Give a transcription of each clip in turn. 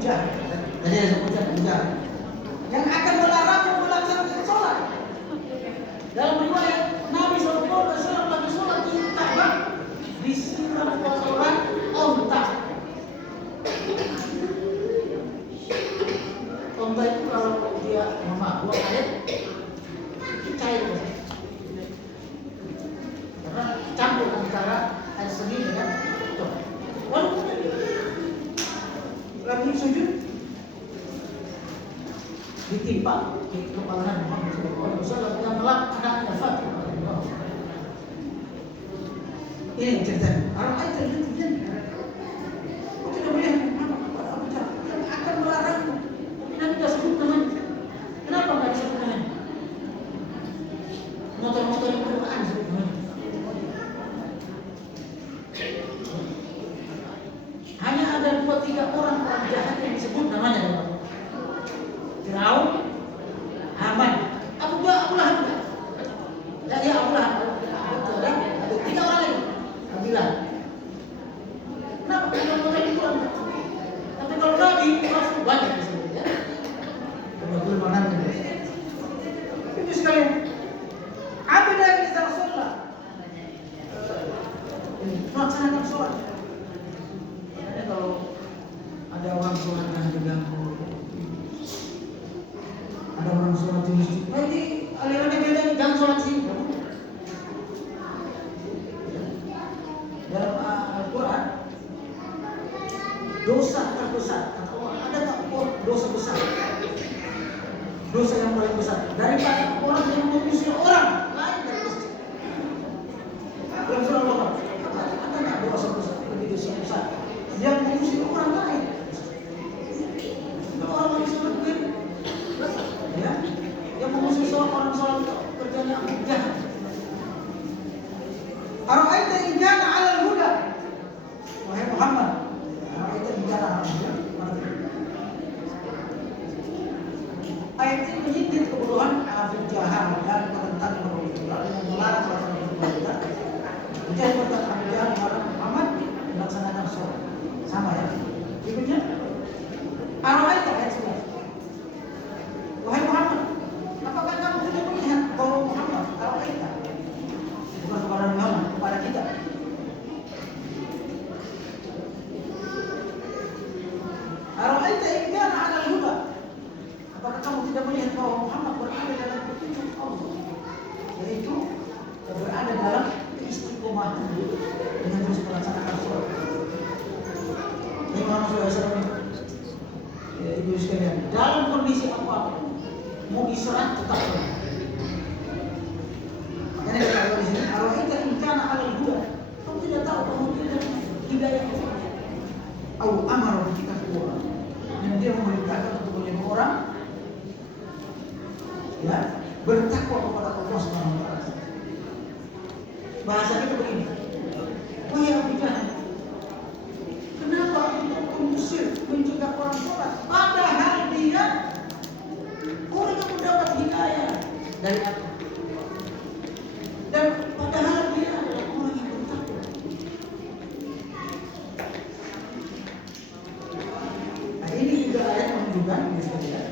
Jahl. Tadi ada sebutkan Abu Jahl yang akan melarangmu melaksanakan sholat. Dalam riwayat Nabi SAW lagi sholat di Ka'bah disiram kotoran onta. Onta itu kalau dia memabuk air cair, karena campur antara air seni dengan kotor. Walaupun lagi sujud ditimpa di kepala Nabi Muhammad SAW yang melak anaknya Fatimah. Ini ceritanya. Orang ayat itu kau tidak melihat Muhammad kepada Abu Jahl yang akan melarangmu. Nabi tidak sebut namanya. Kenapa nggak disebut namanya? Motor-motor yang berkenaan sebut namanya. Hanya ada 2-3 orang jahat yang disebut namanya. Firaun, Haman, Abu Lahab. Ya Abu Lahab. Ada 3 orang lagi. Bila kenapa kalau Nabi itu ada? Tapi kalau Nabi Rasul banyak disebut ya. Betul mana itu sekalian. Abda bin Rasulullah melaksanakan sholat. Makanya kalau ada orang sholat yang diganggu, ada orang sholat di masjid, ini alirannya beda, jangan sholat sini. Dalam Al-Quran dosa terbesar kata Allah, ada tak dosa besar, dosa yang paling besar daripada orang yang mengusir orang lain dari masjid. Dalam surah Al-Baqarah ada tak dosa besar lebih dosa besar yang mengusir orang lain? Kalau orang lagi sholat begini, ya, yang mengusir orang sholat kerjanya Abu Jahl. Ara'aita in kana 'ala al-huda. Wahai Muhammad, ara'aita in kana 'ala al-huda. Ayat ini menyindir kebodohan Abu Jahl dan penentang Rasulullah dengan melarang melaksanakan ibadah. Kemudian berkata Abu Jahl melarang Muhammad melaksanakan sholat. Sama ya. Berikutnya Ara'aita ayat 11. Wahai Muhammad, apakah kamu tidak melihat bahwa Muhammad Ara'aita bukan kepada Muhammad, kepada kita. Ara'aita in kana 'ala al-huda. Apakah kamu tidak melihat bahwa Muhammad berada dalam petunjuk Allah, yaitu berada dalam keistiqomahan dengan terus melaksanakan sholat. Ini Muhammad SAW, ya, ibu sekalian, dalam kondisi apapun mau diserang tetap sholat. Makanya kita di sini ara'aita in kana 'ala al-huda. Kamu tidak tahu bahwa dia dalam hidayah Allah. Au amara bi taqwa. Dan dia memerintahkan untuk menjadi orang ya bertakwa kepada Allah Subhanahu wa taala. Bahasa kita begini. Wahai Abu Jahl, kenapa engkau mengusir mencegah orang sholat padahal dia orang yang mendapat hidayah dari Allah? Dan padahal dia adalah orang yang bertakwa. Nah ini juga ayat menunjukkan misalnya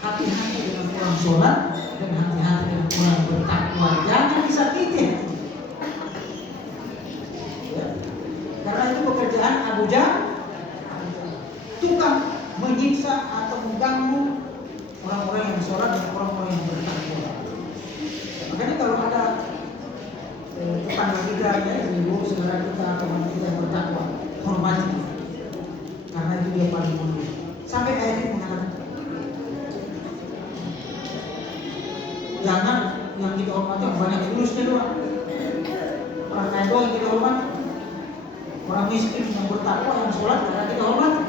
hati-hati dengan orang sholat dan hati-hati dengan orang bertakwa. Jangan disakiti. Ya. Karena itu pekerjaan Abu Jahl, tukang menyiksa atau mengganggu orang-orang yang sholat dan orang-orang yang bertakwa. Makanya kalau ada tetangga kita, ya, ibu, saudara kita, teman kita yang bertakwa, hormati, karena itu dia paling mulia. Sampai ayat ini mengatakan, jangan yang kita hormati banyak urusnya doang, orang kaya doang yang kita hormati, orang miskin yang bertakwa yang sholat karena kita hormati.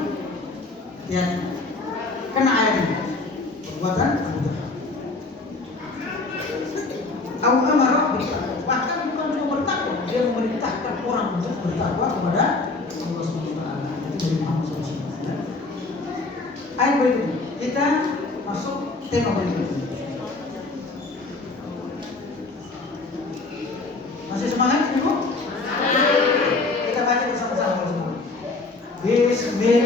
Ya, kena ayat ini perbuatan Abu Jahl. Abu amara bertakwa, bahkan bukan cuma bertakwa, dia memerintahkan orang untuk bertakwa kepada Allah Subhanahu wa taala. Itu dari Muhammad SAW. Ayat berikutnya, kita masuk tema berikutnya. Masih semangat Ibu? Kita baca bersama-sama semua. Bismillah.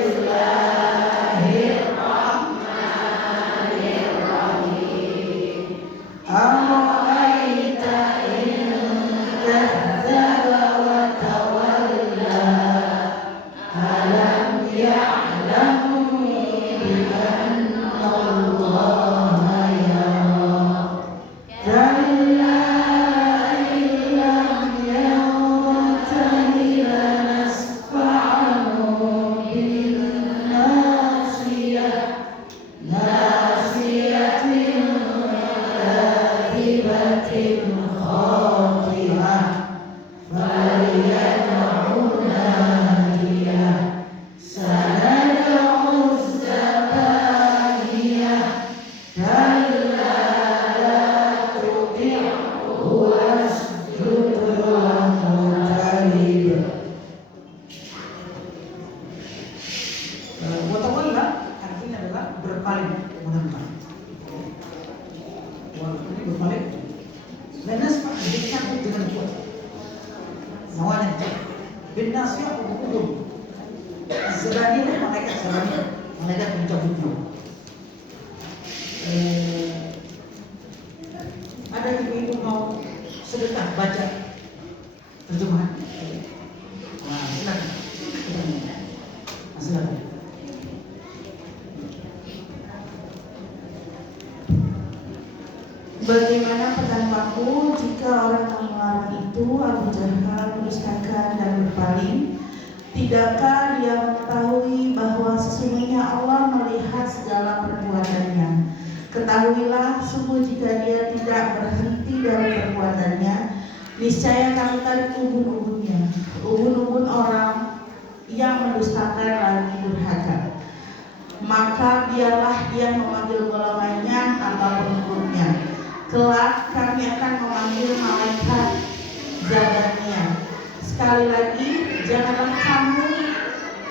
Ada ibu-ibu mau sedekah baca terjemahan. Nah, silakan. Silakan. Bagaimana pendapatmu jika orang yang melarang itu Abu Jahal mendustakan dan berpaling? Tidakkah dia mengetahui bahwa sesungguhnya Allah melihat segala perbuatannya? Ketahuilah, sungguh jika dia tidak berhenti dari perbuatannya, niscaya kami tarik ubun-ubunnya, ubun-ubun orang yang mendustakan lagi durhaka. Maka biarlah dia memanggil golongannya atau pengikutnya. Kelak kami akan memanggil malaikat Zabaniyya. Sekali lagi, janganlah kamu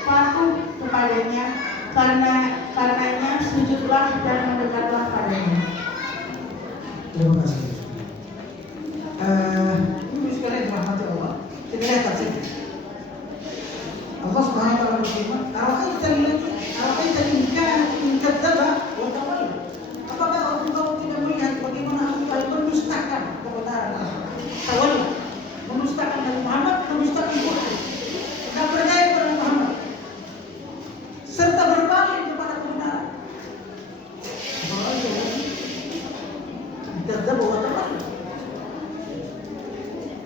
patuh kepadanya, karenanya sujudlah dan mendekatlah padanya. Terima kasih. Ibu sekalian dirahmati Allah. Kita lihat tafsir. Allah Subhanahu wa taala berfirman, "Ara'aita in kadzdzaba wa tawalla." Apakah engkau tidak melihat bagaimana engkau mendustakan kebenaran Allah? Tawalla, mendustakan Nabi Muhammad, mendustakan Quran. Tidak percaya kepada Muhammad serta berpaling kepada kebenaran. Kadzdzaba wa tawalla.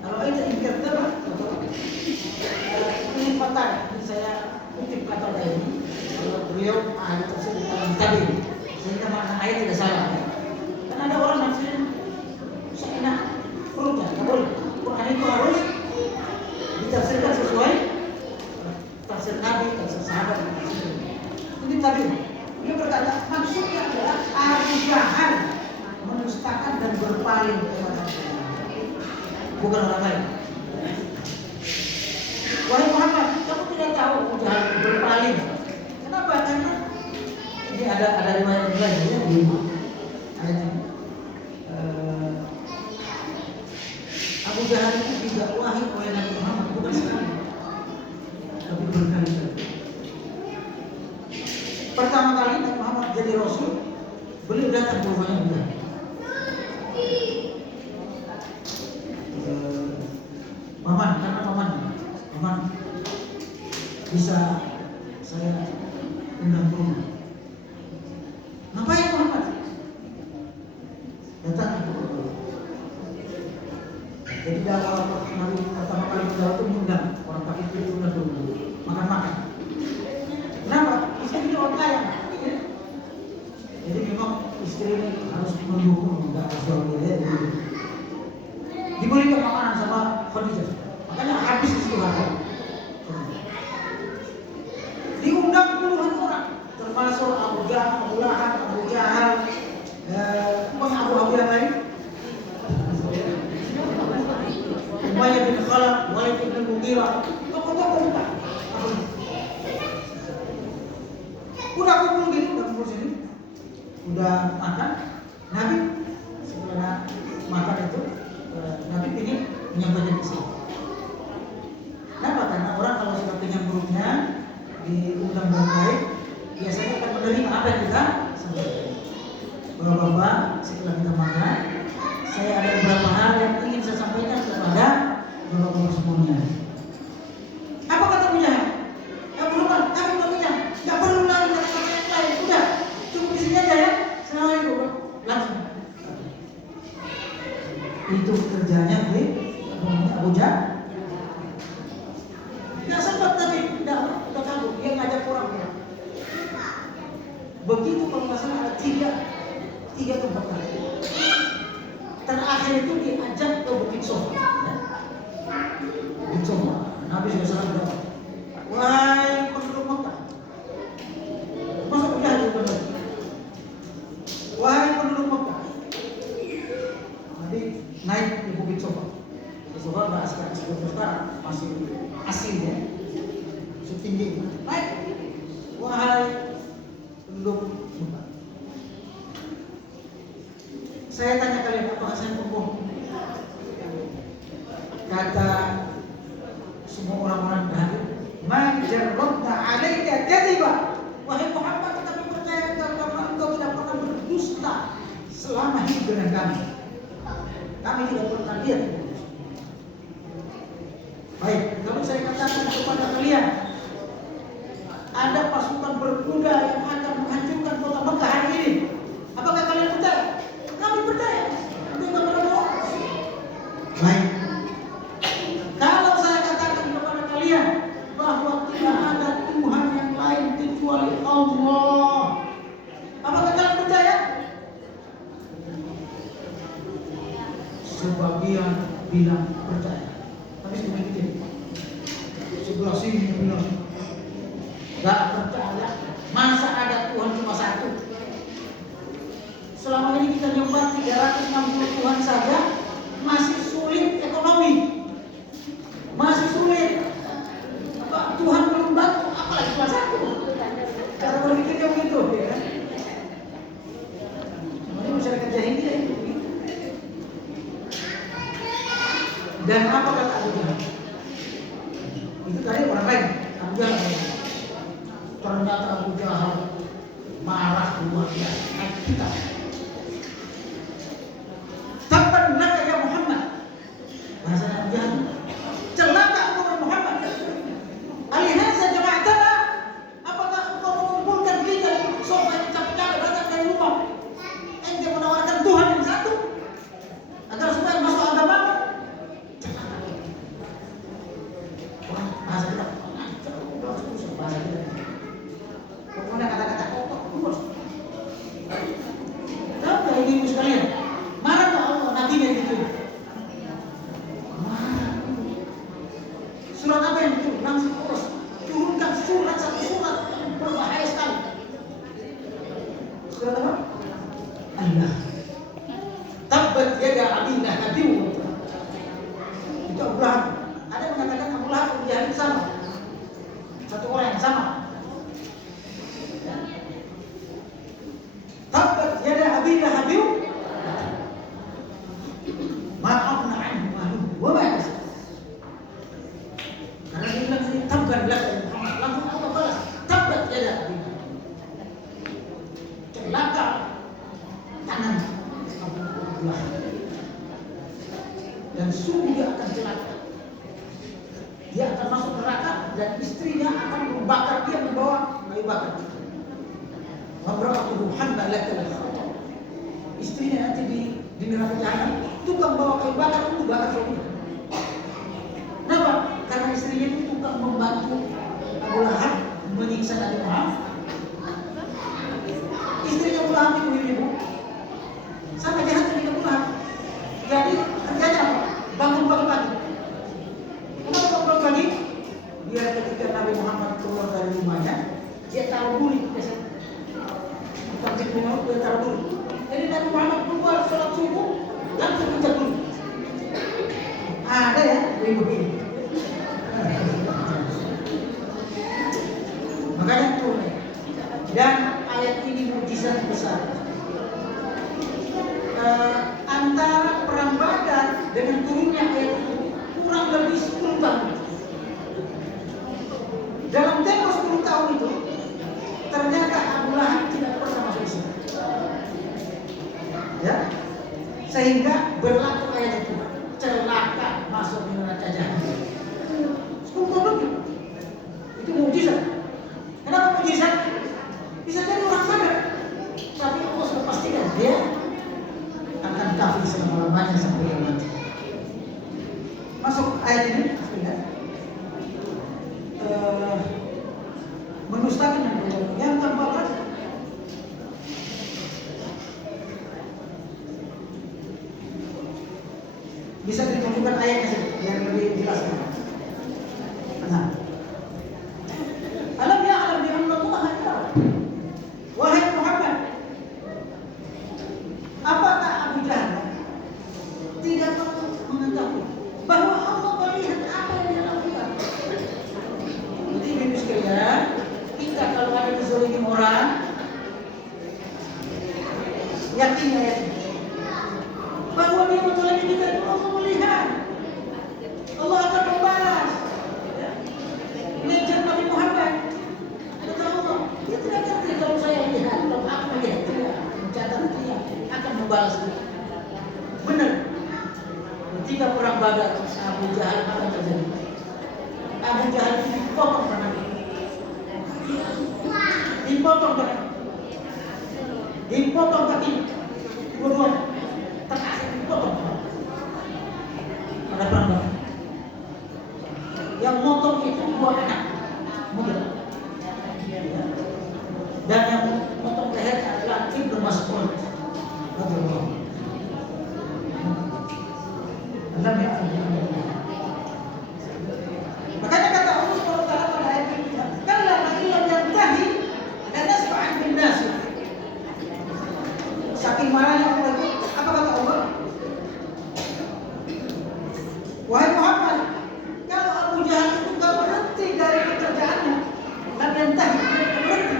Ara'aita in kadzdzaba wa tawalla. Ini patah, ini saya kutip kata ini. Beliau ahli tafsir dalam tabi, sehingga makna ayat tidak salah. Karena ada orang nafsir seenak perutnya, tidak boleh. Quran itu harus ditafsirkan sesuai tafsir Nabi, tafsir sahabat. Ini tabi. Dia berkata maksudnya adalah Abu Jahal mendustakan dan berpaling kepada Allah, bukan orang lain. Wahai Muhammad, kamu tidak tahu Abu Jahal berpaling. Kenapa? Karena ini ada riwayat lain ya di ayat ini. Abu Jahal itu didakwahi oleh Nabi Muhammad bukan sekali, tapi berkali-kali. Pertama kali Nabi Muhammad jadi Rasul, beliau datang ke rumahnya Abu Jahal. Paman bisa saya undang ke rumah. Ngapain Muhammad? Datang ke rumah. Jadi kalau Nabi pertama kali berdakwah itu mengundang orang kafir itu undang dulu makan-makan. Kenapa? Istri ini orang kaya. Jadi memang istri ini harus mendukung, nggak suami dia. Diberikan makanan sama Khadijah. Makanya habis di situ harga. Diundang puluhan orang, termasuk Abu Lahab, Abu Jahal, Abu yang lain, Umayyah bin Khalaf, Walid bin Mughirah, tokoh-tokoh kita. Udah kumpul sini, udah makan. Nabi setelah makan itu, Nabi ingin menyampaikan Islam. Kenapa? Karena orang kalau sudah kenyang perutnya diundang biasanya akan menerima apa yang kita sampaikan. Bapak-bapak, setelah kita makan, saya ada beberapa hal yang ingin saya sampaikan kepada bapak-bapak semuanya. Apa kata punya? Ya berulang, kami punya. Tidak perlu lagi kata-kata yang lain. Udah, cukup di sini aja ya. Assalamualaikum. Langsung. Itu kerjanya Abu Jahal. Tidak sempat tadi, udah kabur. Dia ngajak orang. Begitu kalau nggak salah ada tiga tempat lagi. Terakhir itu diajak ke Bukit Sofa. Bukit Sofa. Nabi SAW. Wahai penduduk Mekah, masa udah juga. Wahai penduduk Mekah, Nabi naik di Bukit Sofa. Sofa nggak seperti sekarang, masih asing ya, setinggi naik. Wahai penduduk Mekah, saya tanya kalian, apakah saya bohong? Kata semua orang-orang hadir, "Man jarrabta 'alaika kadhiba." Wahai Muhammad, kami percaya karena engkau tidak pernah berdusta selama hidup dengan kami. Kami tidak pernah lihat. Baik, kalau saya katakan kepada kalian, ada pasukan berkuda yang akan menghancurkan kota Mekah hari ini, apakah kalian percaya? Kami percaya. Kami tidak pernah bohong. Baik. Kalau saya katakan kepada kalian bahwa tidak ada Tuhan yang lain kecuali Allah, apakah kalian percaya? Sebagian bilang percaya, tapi sedikit. Sebelah sini bilang nggak percaya. Masa ada Tuhan cuma satu? Selama ini kita nyembah 360 Tuhan saja, masih sulit ekonomi, masih sulit. Tuhan belum bantu, apalagi cuma satu. Cara berpikirnya begitu, ya kan? Namanya masyarakat jahiliyah itu. Dan apa kata Abu Jahal? Itu tadi orang lain. Abu Jahal. Ternyata Abu Jahal marah luar biasa. Kita. Tabban laka ya Muhammad. Bahasa Abu Jahal. Celaka engkau Muhammad. Alihasa jama'atana. Apakah engkau mengumpulkan kita di sofa yang capek-capek datang dari rumah? Ente menawarkan Tuhan yang satu agar supaya masuk agama. Bahasa kita. Bahasa kita. Pokoknya kata-kata kotor terus. Tahu nggak ibu sekalian? Marah nggak Allah nabinya gitu? Marah. Surat apa yang itu? Langsung terus turunkan surat satu surat yang berbahaya sekali. Surat apa? Allah. Tabbat yada Abi Lahab. Itu Abu Lahab. Ada yang mengatakan Abu Lahab Abu Jahal sama. Satu orang yang sama. Tabbat yada Abi Lahab. Ma'afna anhu maluhu wa ma kasab. Karena dia bilang sini tabban laka ya Muhammad. Langsung Allah balas. Tabbat yada Abi Lahab. Celaka tangan Abu Lahab. Dan sungguh dia akan celaka. Dia akan masuk neraka dan istrinya akan membakar dia, membawa kayu bakar. Wamra'atuhu hamalatal khatam. Istrinya nanti di neraka jahanam, tukang bawa kayu bakar untuk bakar suaminya. Kenapa? Karena istrinya itu tukang membantu Abu Lahab menyiksa Nabi Muhammad. Istrinya Abu Lahab ibu-ibu sama jahatnya dengan Abu Lahab. Jadi kerjanya apa? Bangun pagi-pagi. Kenapa bangun pagi? Biar ketika Nabi Muhammad keluar dari rumahnya, dia taruh duri biasanya. Bukan dia taruh duri. Jadi Nabi Muhammad keluar sholat subuh, langsung pencet duri. Ada ya, ibu-ibu. Makanya turun. Dan ayat ini mukjizat besar. Antara perang Badar dengan turunnya ayat itu kurang lebih 10 tahun. Dalam tempo 10 tahun itu ternyata sehingga berlaku ayat itu, celaka masuk di neraka jahanam. Itu mukjizat. Kenapa mukjizat? Bisa jadi orang sadar, tapi Allah sudah pastikan dia akan kafir selama-lamanya sampai dia mati. Masuk ayat ini, mendustakan yang keempat. Bisa ditunjukkan ayatnya yang lebih jelas. Nah, alam ya'lam bi anna Allah yara. Wahai Muhammad, apakah Abu Jahal tidak mengetahui bahwa Allah melihat apa yang dia lakukan? Jadi ibu sekalian, kita kalau ada kezaliman orang, yakin ya bahwa dia menzalimi kita, Allah melihat, Allah akan membalas. Lihat Nabi Muhammad, kata Allah, dia tidak ngerti kalau saya lihat, kalau aku melihat dia, mencatat dia akan membalas dia. Benar. Ketika perang Badar, Abu Jahal akan terjadi. Abu Jahal dipotong tangannya, dipotong tangannya, dipotong kaki, kedua terkasih dipotong. Pada perang Badar, yang motong itu dua anak muda, dan yang motong leher adalah Ibnu Mas'ud. Makanya kata Allah Subhanahu wa taala pada ayat ini, "Kalla la illam yantahi la nasfa'an bin nas." Saking marahnya Allah itu, apa kata Allah? Wahai Muhammad, kalau Abu Jahal itu enggak berhenti dari pekerjaannya, la yantahi, tidak berhenti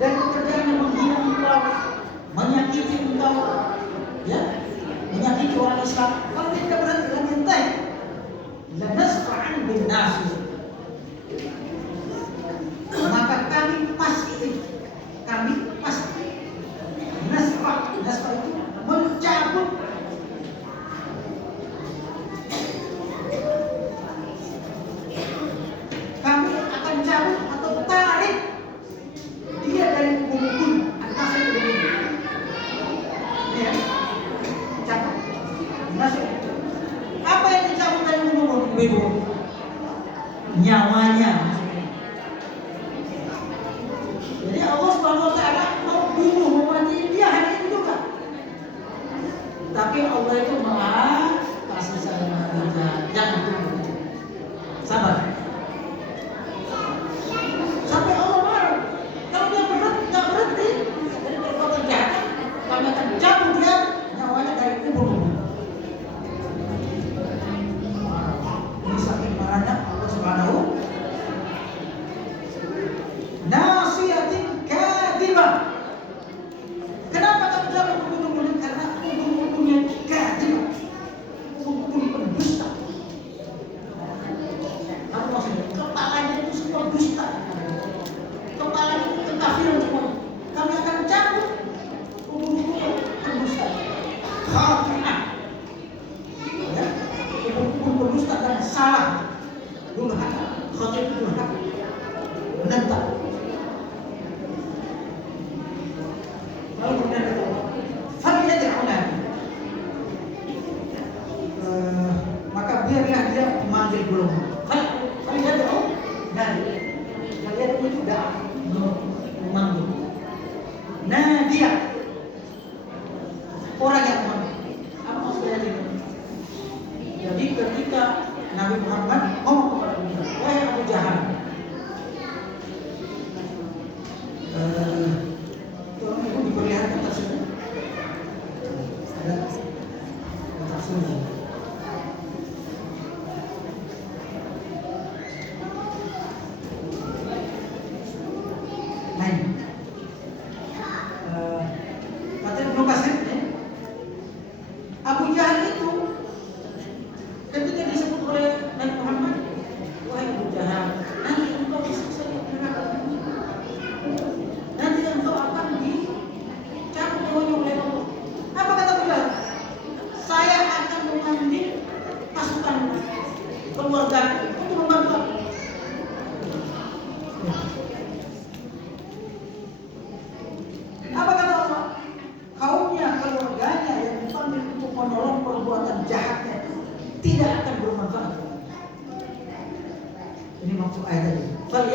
dan pekerjaannya menghina engkau, menyakiti engkau, ya, menyakiti orang Islam. Kalau dia tidak berhenti, la yantahi la nasfa'an bin nas, maka kami pasti nasfa itu mencabut atau tarik dia dari kubur atas kubur. Ya, cabut. Masuk. Apa yang dicabut dari kubur? Nyawanya. Jadi Allah Subhanahu wa taala mau bunuh, memati dia hari ini juga. Tapi Allah itu malah kasih sayang kita, jangan tunggu. Sabar. Sampai Allah marah. Kalau dia nggak berhenti dari perbuatan jahat, kami akan cabut dia nyawanya dari kubur. Ini saking marahnya Allah Subhanahu. Nasiyatin kadhibah. Kenapa kami cabut kubur-kubur? Karena kubur-kuburnya kadhibah, kubur pendusta. Apa maksudnya? Kepalanya itu semua dusta. Kepalanya itu kekafiran semua. Kami akan cabut kubur-kubur pendusta. Khatimah. Ya, kubur pendusta dan salah. Durhaka. Khatimah durhaka. Menentang. Lalu kemudian kata Allah, "Falyad'una." Maka biarlah dia memanggil golongan. Falyad'u, dan falyad'u itu dah memanggil. Nah, dia orang yang memanggil. Apa maksudnya ini? Jadi ketika Nabi Muhammad ngomong kepada Abu Jahal, "Wahai Abu Jahal, tolong ibu diperlihatkan tafsirnya." Ada tafsirnya. Nah, kata Ibnu Katsir, Abu Jahal itu ketika disebut oleh Nabi Muhammad, "Wahai Abu Jahal, nanti engkau disiksa di neraka. Nanti engkau akan dicabut nyawanya oleh Allah." Apa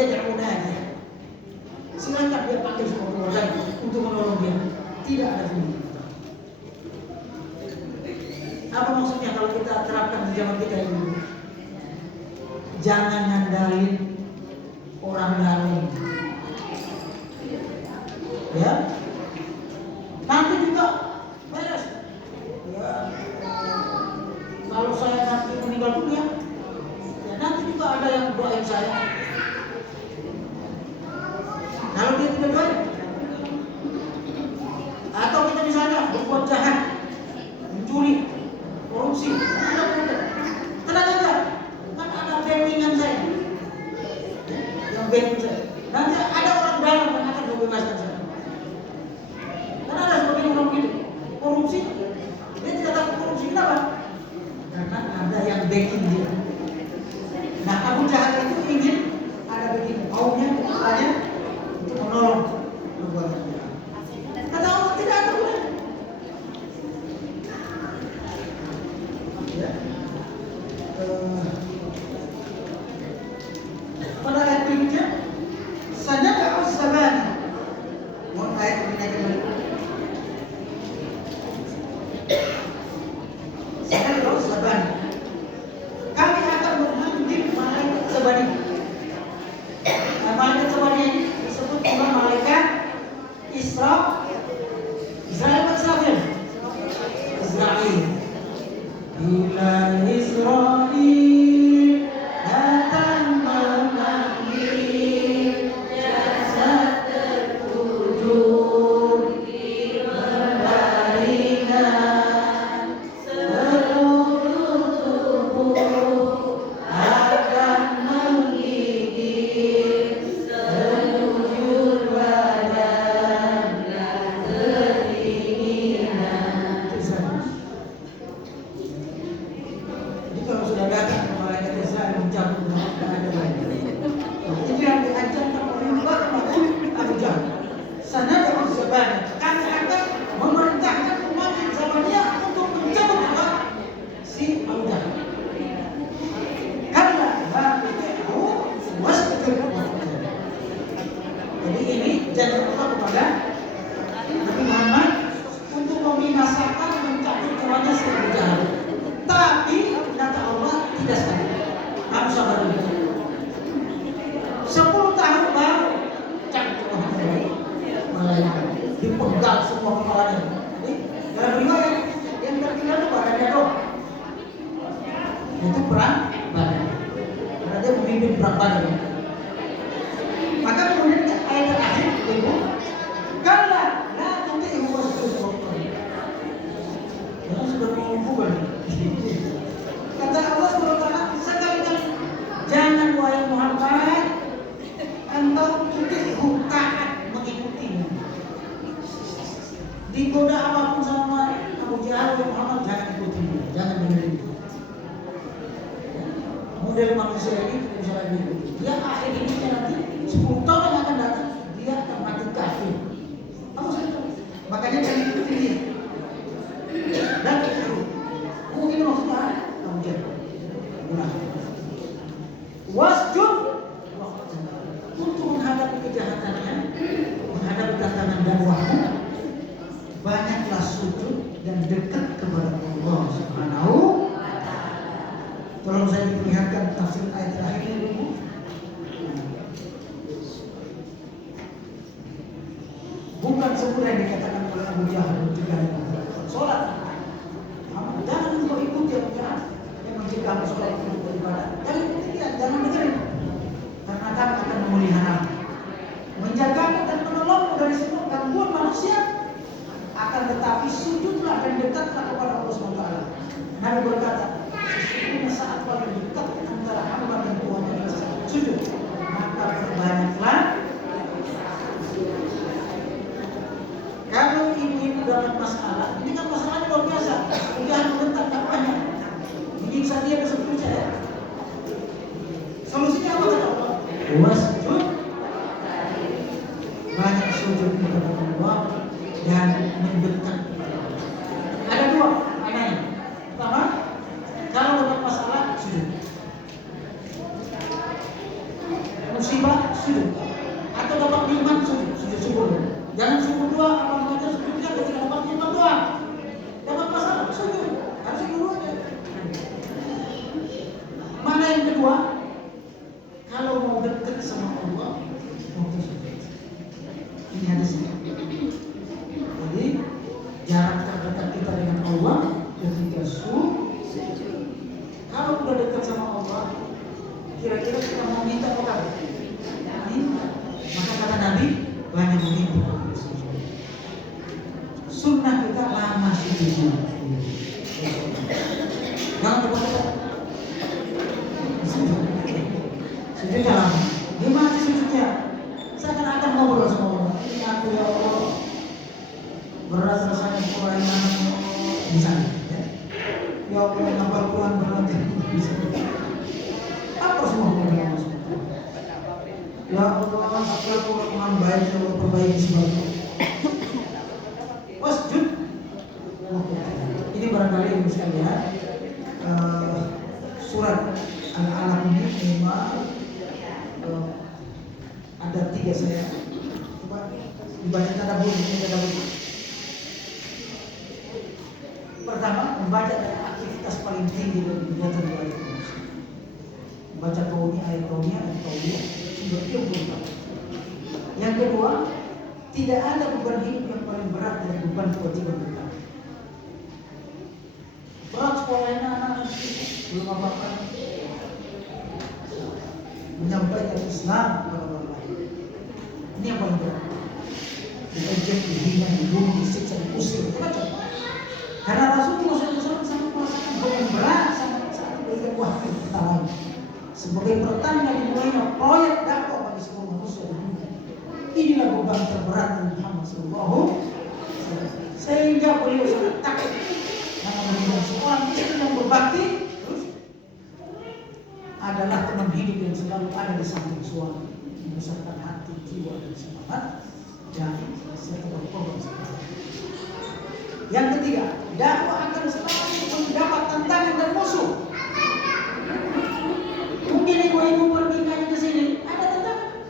yad'unani. Silakan dia panggil semua keluarga untuk menolong dia. Tidak ada ini. Apa maksudnya kalau kita terapkan di zaman kita ini? Jangan ngandalin orang lain. Ya. Nanti juga beres. Ya. Kalau saya nanti meninggal dunia, ya nanti juga ada yang doain saya. Kalau dia tidak doain, atau kita misalnya berbuat jahat, mencuri, korupsi, tenang aja, kan ada backingan saya, yang backing saya. Nanti ada orang dalam yang akan membebaskan saya. Karena ada sebagian orang gitu, korupsi, dia tidak takut korupsi, kenapa? Karena ada yang backing dia. Nah, Abu Jahal itu ingin ada backing, maunya, ketuanya untuk menolong perbuatan dia. Kata Allah tidak ada boleh. Ya. Pada ayat berikutnya, sanad'u zabana. Mohon ayat dinaikkan balik. Sanad'u zabana. Kami akan memanggil malaikat zabani. Nah, malaikat zabani ini disebut juga malaikat Israel Israfil. Israel. Bila Israel datang memanggil, jasad terkujur di baringan, seluruh tubuh akan menggigit, sekujur badan dan kedinginan. Jadi kalau sudah datang malaikat Israel mencabut nyawa, tidak ada lagi. Itu yang diajarkan oleh Allah kepada Abu Jahal. Sanad'u zabana. Kami akan memerintahkan memanggil zamannya untuk mencabut nyawa si Abu Jahal. Karena ba'ithu wasjud. Jadi ini janji Allah kepada Nabi Muhammad untuk membinasakan, mencabut nyawanya si Abu Jahal. Tapi kata Allah tidak sekali. Kamu sabar dulu. 10 tahun baru cabut malaikat, dipenggal semua kepalanya. Jadi dalam riwayat yang tertinggal itu badannya doang. Itu perang badan. Karena dia memimpin perang badan. Maka kemudian ayat terakhir itu, kalla la tuti'hu wasjud. Jangan sudah mengumpulkan. Kata Allah SWT, sekali-kali jangan wahai Muhammad engkau tuti'hu, taat mengikutinya. Digoda apapun sama Abu Jahal, wahai Muhammad jangan ikuti dia, jangan dengerin dia. Model manusia ini tidak bisa lagi diikuti. Dia akhir hidupnya nanti 10 tahun yang akan datang dia akan mati kafir. Apa saja? Makanya jangan ikuti dia. Dan mungkin maksudnya Abu Jahal. Nah, wasjud untuk menghadapi kejahatannya, menghadapi tantangan dakwahnya, banyaklah sujud dan dekat kepada Allah Subhanahu wa Ta'ala. Tolong saya diperlihatkan tafsir ayat terakhir ini dulu. Bukan seperti yang dikatakan oleh Abu Jahal mencegah sholat. Jangan engkau ikuti Abu Jahal yang mencegah sholat untuk beribadah. Jangan ikuti dia, jangan dengerin. Karena kami akan memelihara, menjagamu dan menolongmu dari semua gangguan manusia. Akan tetapi sujudlah dan dekatlah kepada Allah SWT. Nabi berkata, sesungguhnya saat paling dekat antara hamba dan Tuhannya adalah saat sujud. Maka perbanyaklah. Kalau ibu-ibu dapat masalah, ini kan masalahnya luar biasa. Ujian menentang dakwahnya, menyiksa dia ke sepuluh saya. Solusinya apa kata Allah? Wasjud, banyak sujud kepada Allah dan mendekat. Ada dua anaknya. Pertama, kalau dapat masalah sujud. Musibah Kira-kira kita mau minta apa? Minta. Maka kata Nabi, banyak meminta. Sunnah kita lama sujudnya. Jangan cepat-cepat. Sujudnya lama. Gimana sih sujudnya? Saya akan ngobrol sama Allah. Ini aku ya Allah. Berat rasanya Quran misalnya. Ya Allah, ngapal Quran berat. Apa semua Quran? Ya Allah, aku Quran baik, ya Allah perbaiki sebabnya. Wasjud. Ini barangkali yang sekalian surat Al-Alaq ini memang ada 3 saya coba dibaca tadabbur. Pertama, membaca adalah aktivitas paling tinggi dalam kegiatan ayat manusia. Membaca ayat kauniyah sumber ilmu. Yang kedua, tidak ada beban hidup yang paling berat dari beban kewajiban kita. Berat sekolahnya anak-anak belum apa-apa. Menyampaikan Islam kepada orang lain. Ini yang paling berat. Diejek, dihina, dibunuh, disiksa, diusir, macam-macam. Karena Rasulullah SAW sangat merasakan beban berat sangat berikan wahyu pertama sebagai pertanda dimulainya proyek dakwah bagi seluruh manusia di dunia. Inilah beban terberat Muhammad SAW. Sehingga beliau sangat takut karena menjadi seorang istri yang berbakti adalah teman hidup yang selalu ada di samping suami, membesarkan hati, jiwa dan semangat dan serta berkorban. Yang ketiga, dakwah akan selalu mendapat tantangan dan musuh. Mungkin ibu-ibu pergi ke sini ada tantangan.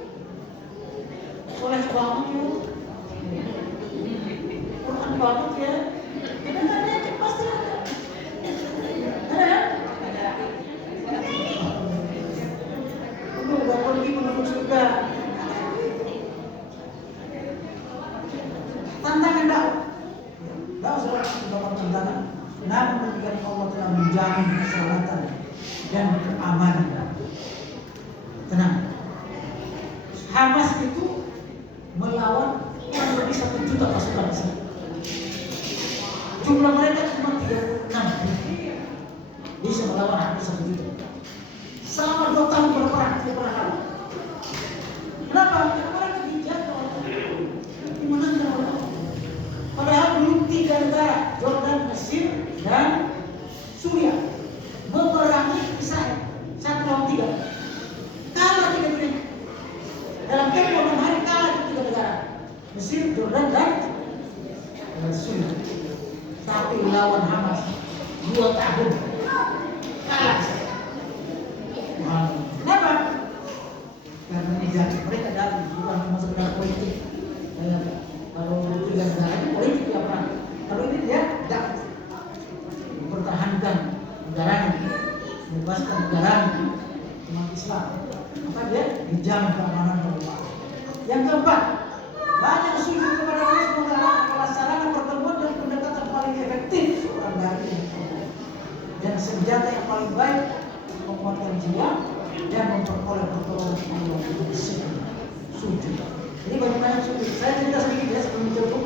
Soleh banget ya, Quran banget ya. Kita ada pasti ada. Ada. Udah pergi menuju surga. Tantangan dakwah. Dakwah selalu mendapat tantangan. Namun ketika Allah telah menjamin keselamatan dan keamanan. Tenang. Hamas itu melawan kurang lebih 1 juta pasukan Islam. Jumlah mereka cuma 36.000. Bisa melawan hampir 1 juta. Selama 2 tahun berperang, tidak pernah kalah. Kenapa? Karena mereka dijatuh, dimenangkan oleh Allah. Padahal belum 3 negara, Jordan, Mesir, dan Suriah, memerangi Israel 1 lawan 3. Kalah 3 negara. Dalam tempo 6 hari kalah 3 negara, Mesir, Jordan, dan Suriah. Tapi lawan Hamas 2 tahun kalah. Kenapa? Karena mereka dalam bukan cuma sekedar politik. Kalau 3 negara itu politik ya perang. Kalau ini dia tidak mempertahankan negaranya, membebaskan negaranya, umat Islam. Maka dia dijamin keamanan oleh Allah. Yang keempat, banyak sujud kepada Allah adalah sarana pertemuan dan pendekatan paling efektif seorang dai. Dan senjata yang paling baik menguatkan jiwa dan memperoleh pertolongan Allah untuk sujud. Jadi banyak sujud. Saya cerita sedikit ya sebelum cukup.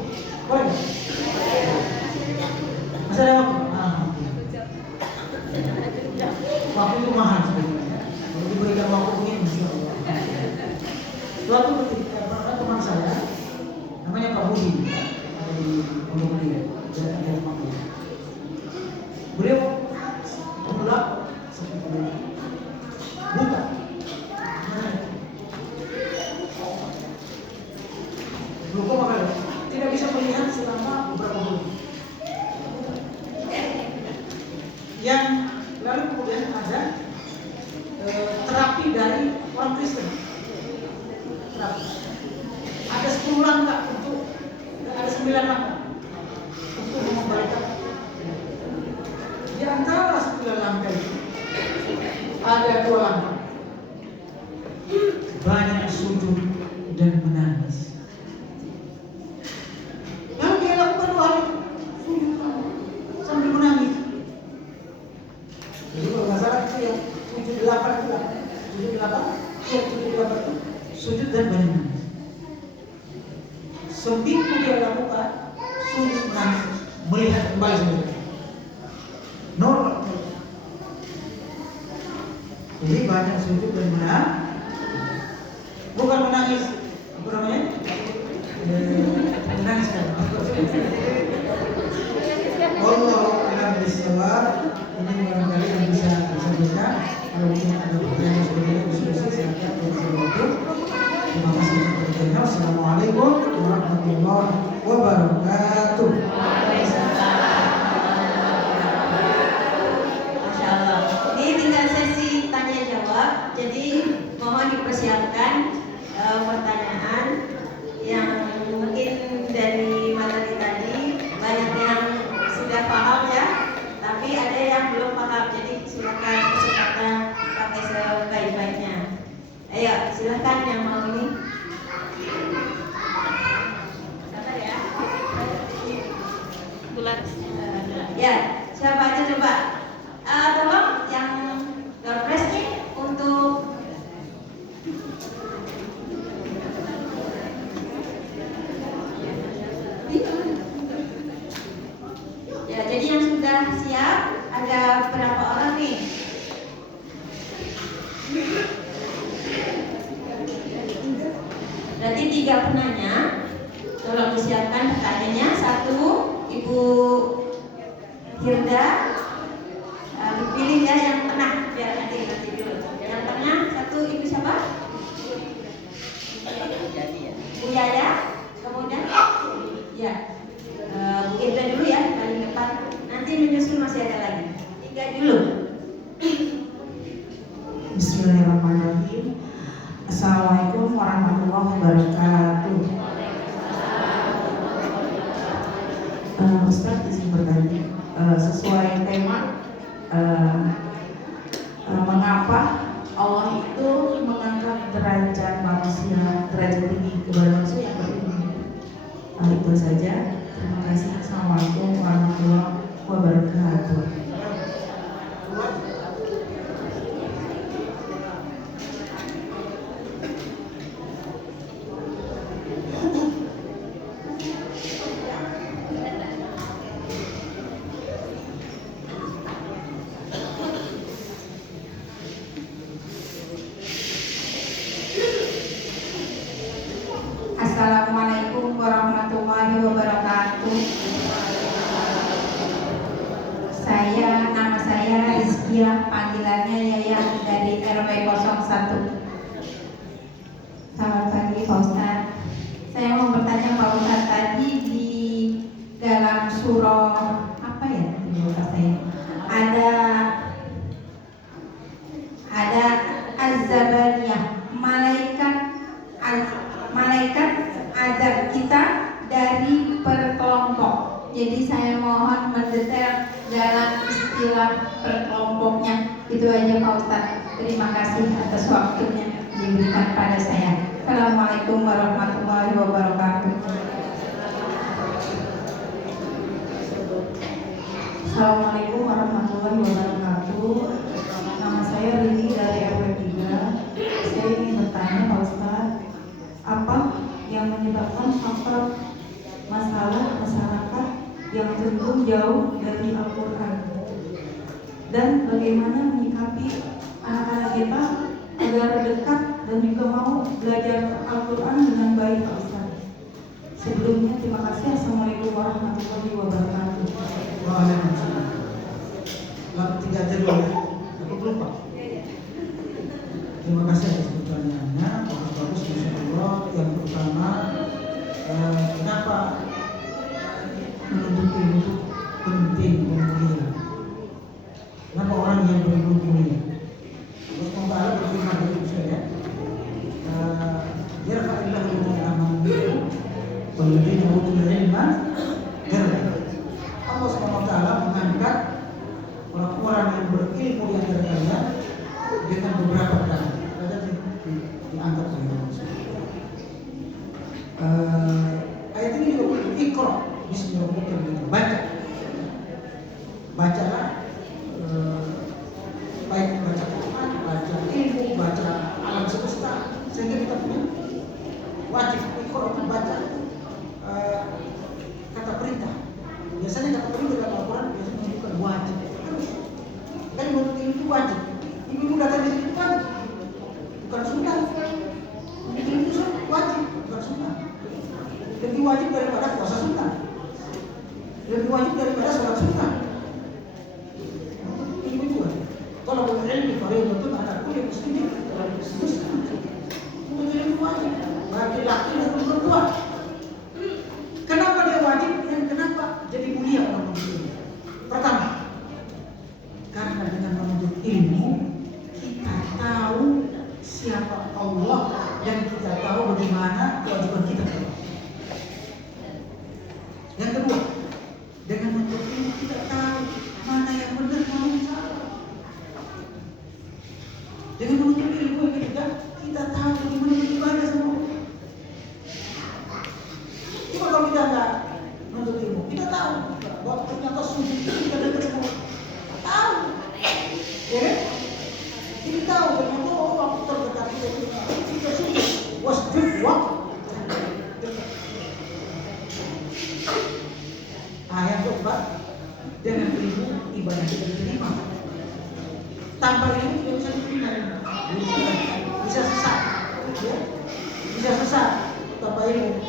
Boleh? Masih ada waktu? Waktu itu mahal sebenarnya. Kalau diberikan waktu ini, insya Allah. Suatu ketika teman saya, namanya Pak Budi, dari Pondok Mulia, dari Mampang. Beliau pemulak seperti buta. Glaukom apa? Tidak bisa melihat selama beberapa bulan. Yang lalu kemudian ada terapi dari orang Kristen. Terapi. Ada 10 langkah ada 9 langkah untuk mengembalikan. Di antara 9 langkah itu ada 2 langkah. Banyak sujud dan menangis. Lalu dia lakukan 2 hal itu, sujud sambil menangis. Jadi kalau nggak salah itu yang 78 itu lah, 78 seminggu dia lakukan, sungguh menangis, melihat kembali sebenarnya. Normal. Jadi banyak sujud dan bukan menangis, apa namanya? Menangis kan? Allah alam bisawab. Ini barangkali yang bisa disampaikan. Kalau mungkin ada pertanyaan seperti itu, diskusi silakan berselanjutnya. Terima kasih atas perhatiannya. Assalamualaikum warahmatullahi wabarakatuh. Masya Allah. Ini tinggal sesi tanya jawab. Jadi mohon dipersiapkan pertanyaan yang mungkin dari materi tadi banyak yang sudah paham ya, tapi ada yang belum paham. Jadi silakan kesempatan pakai sebaik-baiknya. Ayo silakan yang mau ini. Sabar ya. Ya, siapa aja coba? Tolong yang door press nih untuk ya, jadi yang sudah siap ada berapa orang nih? Berarti 3 penanya. Tolong disiapkan pertanyaannya. 1, Ibu Hirda. Dipilih ya yang tengah biar nanti dulu. Yang tengah 1 Ibu siapa? Bu Yaya. Kemudian ya Bu Irda dulu ya paling depan. Nanti menyusul masih ada lagi. 3 dulu. Bismillahirrahmanirrahim. Assalamualaikum warahmatullahi wabarakatuh. Ustaz izin bertanya, sesuai tema mengapa Allah itu mengangkat derajat manusia, derajat tinggi kepada manusia yang tertinggi. Itu saja. Terima kasih. Assalamualaikum warahmatullahi wabarakatuh. Assalamualaikum warahmatullahi wabarakatuh. Nama saya Rizkia, panggilannya Yaya dari RW 01. Selamat pagi Pak Ustadz. Saya mau bertanya Pak Ustadz, tadi di dalam surah apa ya? Lupa saya. Ada Az-Zabaniyah, malaikat azab kita dari perkelompok. Jadi saya mohon mendetail dalam istilah perkelompoknya. Itu aja Pak Ustadz. Terima kasih atas waktunya diberikan pada saya. Assalamualaikum warahmatullahi wabarakatuh. Assalamualaikum warahmatullahi wabarakatuh. Nama saya Rini dari RW 3. Saya ingin bertanya Pak Ustadz, apa yang menyebabkan faktor masalah masyarakat yang cenderung jauh dari Al-Quran, dan bagaimana menyikapi anak-anak kita agar dekat dan juga mau belajar Al-Quran dengan baik Pak Ustadz. Sebelumnya terima kasih. Assalamualaikum warahmatullahi wabarakatuh. Waalaikumsalam. Lalu 3 aja dulu. Aku lupa. Terima kasih atas pertanyaannya. Bagus, Masya Allah. Yang pertama, kenapa menuntut ilmu itu penting mulia? Kenapa orang yang berilmu mulia? Allah SWT berfirman dari saya, yarfa'illahu alladhina amanu walladzina utul ilma darajat. Allah SWT mengangkat orang-orang yang berilmu di antara kalian dengan beberapa derajat. Diangkat oleh Allah. Ayat ini juga Iqra bismillahirrahmanirrahim. Bacalah, baik baca Quran, baca ilmu, baca alam semesta, sehingga kita punya wajib Iqra itu baca. wajib. Ibu datang di sini wajib, bukan sunnah. Itu wajib, bukan sunnah. Lebih wajib daripada puasa sunnah. Lebih wajib daripada sholat sunnah. Ibu juga. Kalau ilmu fardhu ada kulit muslimin dan muslim. Itu ilmu wajib. Bagi laki dan perempuan. Kenapa dia wajib dan kenapa jadi mulia orang muslim? Pertama, karena dengan menuntut ilmu kita tahu siapa Allah dan kita tahu bagaimana kewajiban kita. Yang kedua, dengan menuntut ilmu kita tahu mana yang benar, mana yang salah. Dengan menuntut ilmu kita tahu bagaimana beribadah sama Allah. Cuma kalau kita nggak menuntut ilmu, kita tahu bahwa ternyata sujud kita dekat sama Allah. Tahu, ya kan? Kita tahu ternyata waktu terdekat kita sujud wasjud waktu. Yang keempat, dengan ilmu ibadah kita diterima. Tanpa ilmu tidak bisa diterima, bisa sesat, ya? Bisa sesat tanpa ilmu.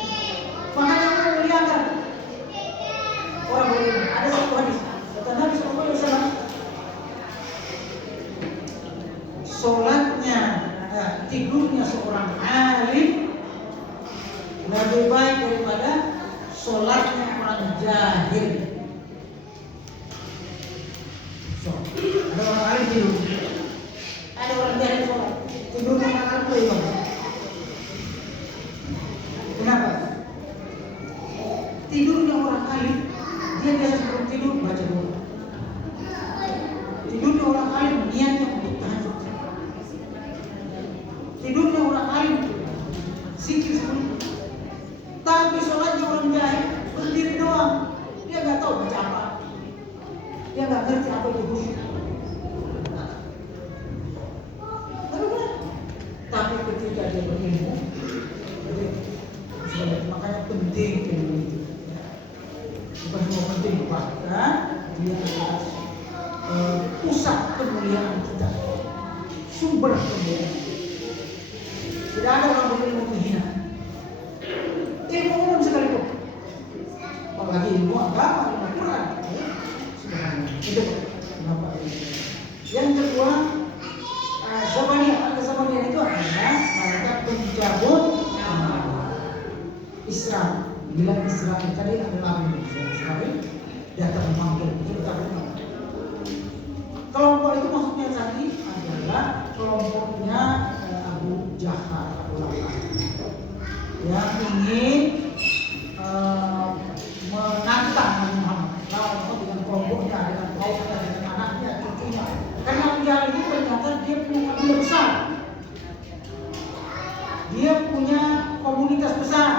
Makanya Allah muliakan orang berilmu. Ada satu hadis kata Nabi SAW, sholatnya, tidurnya seorang alim lebih baik daripada sholatnya orang jahil. So, ada orang alim tidur, ada orang jahil sholat. Tidurnya akan lebih baik. Kenapa? Tidurnya orang alim, dia biasa sebelum tidur baca doa. Tidurnya orang alim, niatnya untuk tahajud. Tidurnya orang alim, zikir sebelum. Tapi sholatnya orang jahil, berdiri doang. Dia nggak tahu baca apa. Dia nggak ngerti apa itu khusyuk. Tapi ketika dia berilmu, makanya penting ilmu itu. Bukan cuma penting, bahkan dia adalah pusat kemuliaan kita, sumber kemuliaan. Tidak ada orang berilmu menghina. Ilmu umum sekalipun, apalagi ilmu agama, ilmu Quran. Itu kenapa? Yang kedua, Zabaniyah itu adalah malaikat pencabut Isra. Bila Isra tadi adalah Israel datang memanggil itu kelompok itu maksudnya tadi adalah kelompoknya Abu Jahal, Abu Lahab, yang ingin menantang Nabi Muhammad dengan kelompoknya, dengan kaumnya, dengan anaknya, cucunya. Karena Abu Jahal itu ternyata dia punya kabilah besar, dia punya komunitas besar,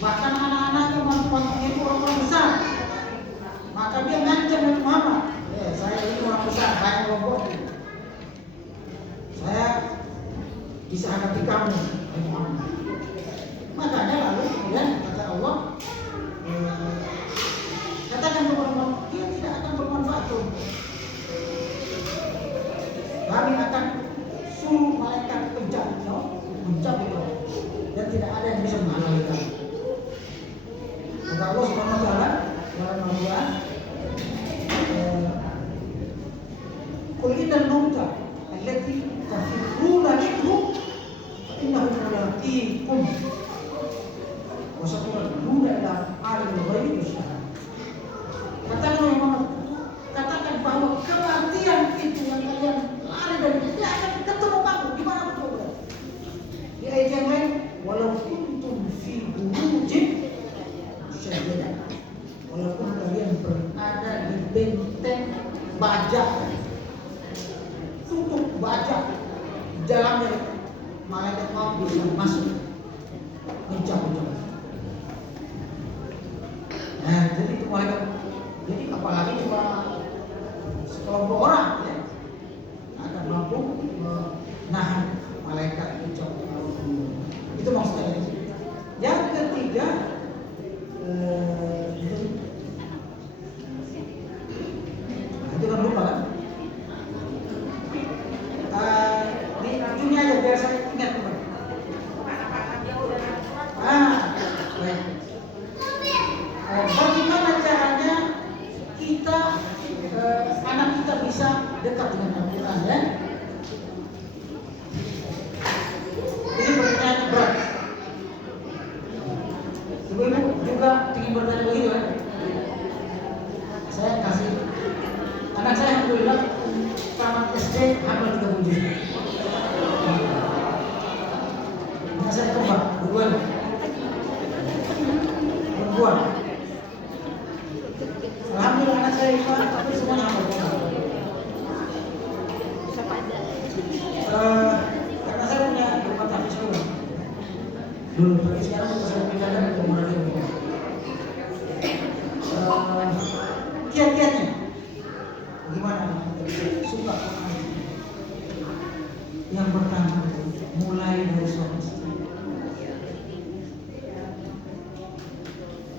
bahkan anak-anaknya, mantu-mantunya itu orang-orang besar. Maka dia ngancam Nabi Muhammad, saya ini orang besar, saya kelompok, saya bisa hadapi kamu, Nabi Muhammad. Makanya lalu kemudian kata Allah, katakan kepada Muhammad, dia tidak akan bermanfaat. Kami akan suruh malaikat mencabut dan tidak ada yang bisa menghalangi kami. Kata Allah Subhanahu wa taala dalam Al-Qur'an, qul innal mauta allati tafirruna minhu fa innahu mulaqikum wa saturadduna ila alimil ghaibi wasyahadah. Katakan bahwa kematian itu yang kalian lari dari dia akan ketemu kamu di mana pun berada. Di ayat yang lain, walau kuntum fi burujin syadida, walaupun kalian berada di benteng baja, tutup baja, jalan dari malaikat maut bisa masuk mencabut. Nah, jadi itu malaikat. Jadi apalagi cuma sekelompok orang ya akan mampu menahan malaikat mencabut. Itu maksudnya. Yang ketiga, itu kan lupa kan? juga ingin bertanya begitu kan? Saya kasih anak saya alhamdulillah tamat SD hafal 3 juz. Nah, saya coba perempuan. Alhamdulillah anak saya itu tapi semuanya hafal. Karena saya punya beberapa tahfiz dulu, tapi sekarang saya pindahkan ke Muradi. Kiat-kiatnya gimana? Suka yang pertama mulai dari suami istri.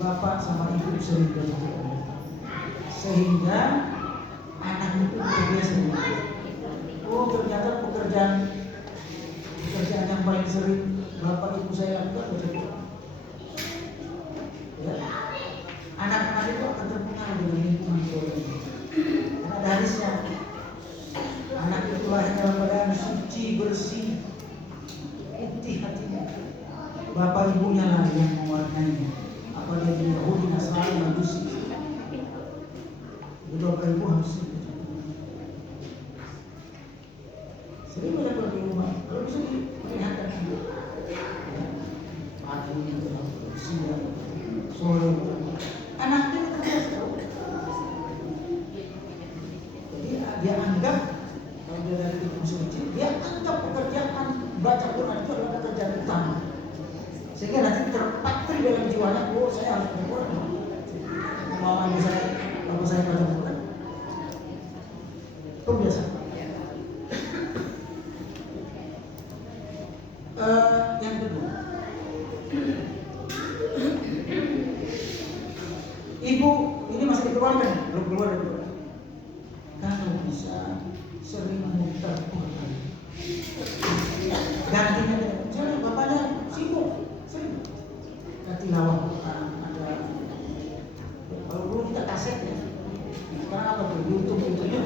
Bapak sama ibu sering bertemu, sehingga anak itu terbiasa. Oh, ternyata pekerjaan yang paling sering bapak ibu saya lakukan begitu. Ya. Anak-anak itu akan terpengaruh dengan lingkungan keluarga. Karena hadisnya anak itu lahir dalam keadaan suci, bersih, putih hatinya. Bapak ibunya lah yang mewarnainya. Apa dia di Yahudi, Nasrani, Majusi. Jadi bapak ibu harus sering banyak di rumah. Kalau bisa diperlihatkan pagi, siang, sore, anaknya terbiasa. Jadi dia anggap kalau dia dari itu masih kecil, dia anggap pekerjaan baca Quran itu adalah pekerjaan utama. Sehingga nanti terpatri dalam jiwanya, oh saya harus baca Quran. Kemauan saya, kalau saya baca Quran, kebiasaan. Yang kedua, ibu ini masih dikeluarkan, belum keluar dari Quran. Kalau bisa sering memutar Quran, gantinya jangan bapaknya sibuk, sering ganti lawak Quran. Ada kalau dulu kita kaset ya, sekarang apa tuh YouTube ya.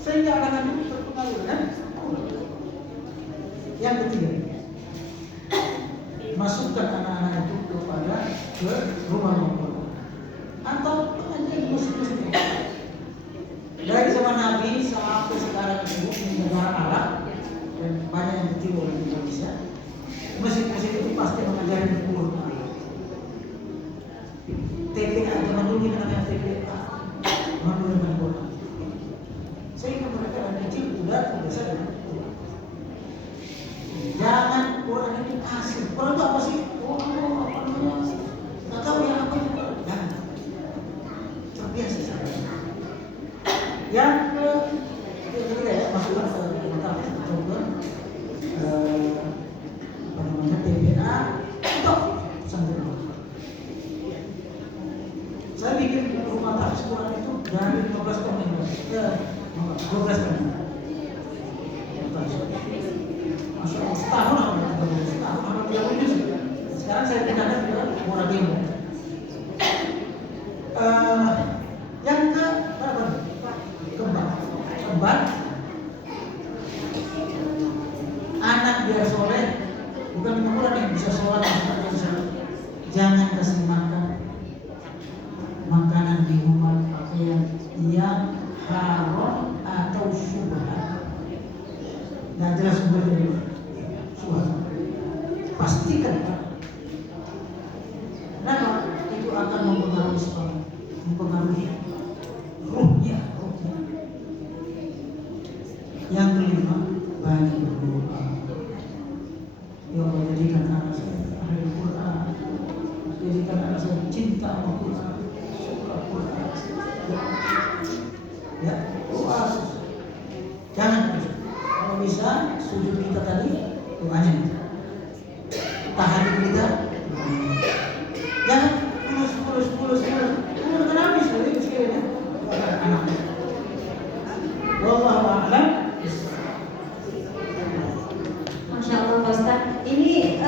Sehingga anak-anak itu terpengaruh kan? Yang ketiga, masukkan anak-anak itu ke rumah Quran atau pengajian masjid-masjid. Dari zaman Nabi sampai sekarang ini di negara Arab dan banyak yang ditiru oleh Indonesia, masjid-masjid itu pasti mengajarkan Quran. TPA zaman dulu kita namanya TPA, menurunkan Quran. Sehingga mereka dari kecil udah terbiasa dengan Quran. Jangan Quran itu asing. Quran itu apa sih? Oh, apa namanya? Nggak tahu ya apa itu. Jangan. Terbiasa saja. Yang ketiga ya, masukkan ke kita coba apa namanya TPA itu pesantren. Saya bikin rumah tahfiz Quran itu dari 15 tahun yang lalu. 12 tahun. Masya Allah, setahun apa 30 juz. Sekarang saya pindahkan ke Muradi. Yang ke berapa? Kembar. Anak biar soleh, bukan Quran yang bisa sholat. Jangan kasih makan makanan minuman pakaian yang haram atau syubhat. Nah jelas sumber dari syubhat. Pastikan kenapa? Itu akan mempengaruhi ruhnya. Yang kelima, banyak berdoa. Ya Allah, jadikan anak saya ahli Quran, jadikan anak saya cinta sama Quran, suka Quran. Ya, doa. Jangan kalau bisa sujud kita tadi doanya. Tahajud kita. Jangan mulus. Kan habis dari sekiranya anak. Wallahu a'lam. Masya Allah Pak Ustaz. Ini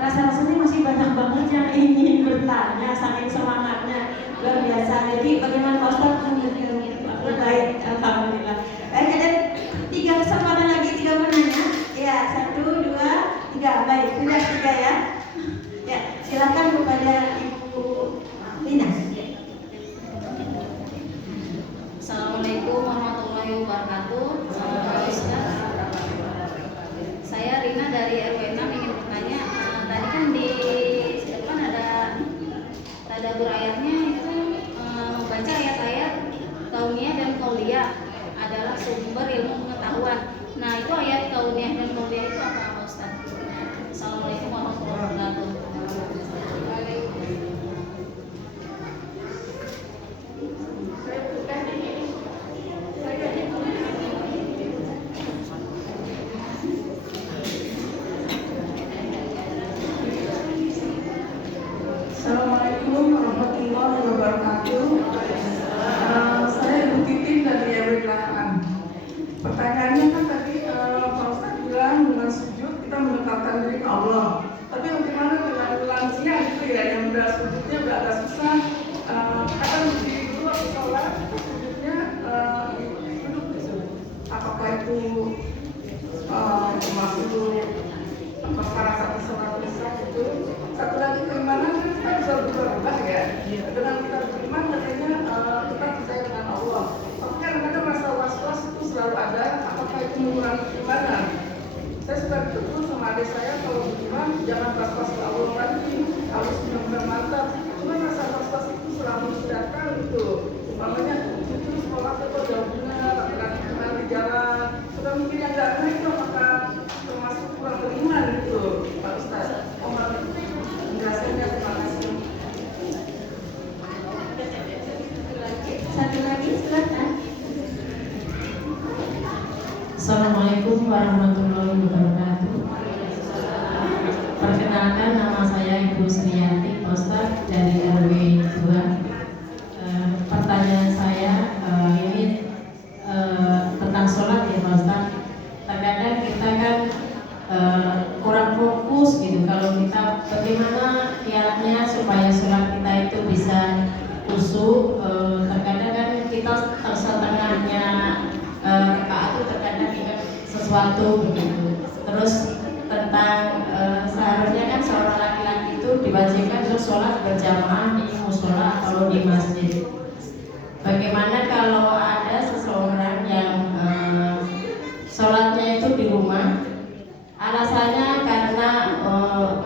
rasa-rasanya masih banyak banget yang ingin bertanya, saking semangatnya luar biasa. Jadi bagaimana Pak Ustaz? Baik, alhamdulillah. Ada 3 kesempatan lagi, 3 menanya. Ya, 1, 2, Enggak, baik, sudah 3 ya. Ya, silakan kepada Ibu Lina. Assalamualaikum warahmatullahi wabarakatuh. Ustaz, saya Rina dari RW 6 ingin bertanya. Tadi kan di depan ada tadabbur ayatnya itu membaca ayat-ayat kauniyah dan qauliyah adalah sumber ilmu pengetahuan. Nah, itu ayat kauniyah dan qauliyah itu apa, Ustaz? Assalamualaikum warahmatullahi wabarakatuh. Assalamualaikum warahmatullahi wabarakatuh. Saya Ibu Titin dari RW 8. Pertanyaannya kan tadi Pak Ustadz bilang dengan sujud kita mendekatkan diri ke Allah. Tapi bagaimana dengan lansia gitu ya yang udah sujudnya udah agak susah. Kadang di luar sholat sujudnya duduk gitu. Apakah itu termasuk salah satu sholat rusak itu? Satu lagi keimanan kan kita bisa berubah ya. Dengan kita beriman katanya kita percaya dengan Allah. Tapi kadang-kadang rasa was-was itu selalu ada. Apakah itu mengurangi keimanan? Saya suka ditegur sama adik saya kalau beriman jangan was-was ke Allah lagi, harus benar-benar mantap. Cuma rasa was-was itu selalu datang gitu. Umpamanya itu sekolah itu jauh benar, laki-laki kemana di jalan. Sudah mikir yang gak benar itu apakah termasuk kurang beriman gitu, Pak Ustaz? Penjelasannya terima kasih. Satu lagi, silakan. Assalamualaikum warahmatullahi wabarakatuh. Perkenalkan, nama saya Ibu Sriyanti Ustaz dari RW 2. Pertanyaan saya ini tentang sholat ya Pak Ustaz. Terkadang kita kan kurang fokus gitu kalau kita bagaimana kiatnya supaya sholat kita itu bisa khusyuk. Terkadang kan kita setengahnya rakaat itu terkadang ingat sesuatu begitu. Terus tentang seharusnya kan seorang laki-laki itu diwajibkan untuk sholat berjamaah di musola atau di masjid. Bagaimana kalau ada seseorang yang sholatnya itu di rumah, alasannya karena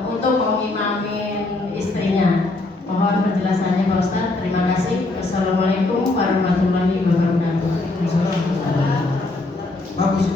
untuk mengimamin istrinya? Mohon penjelasannya Pak Ustaz. Terima kasih. Wassalamualaikum warahmatullahi wabarakatuh. Bagus.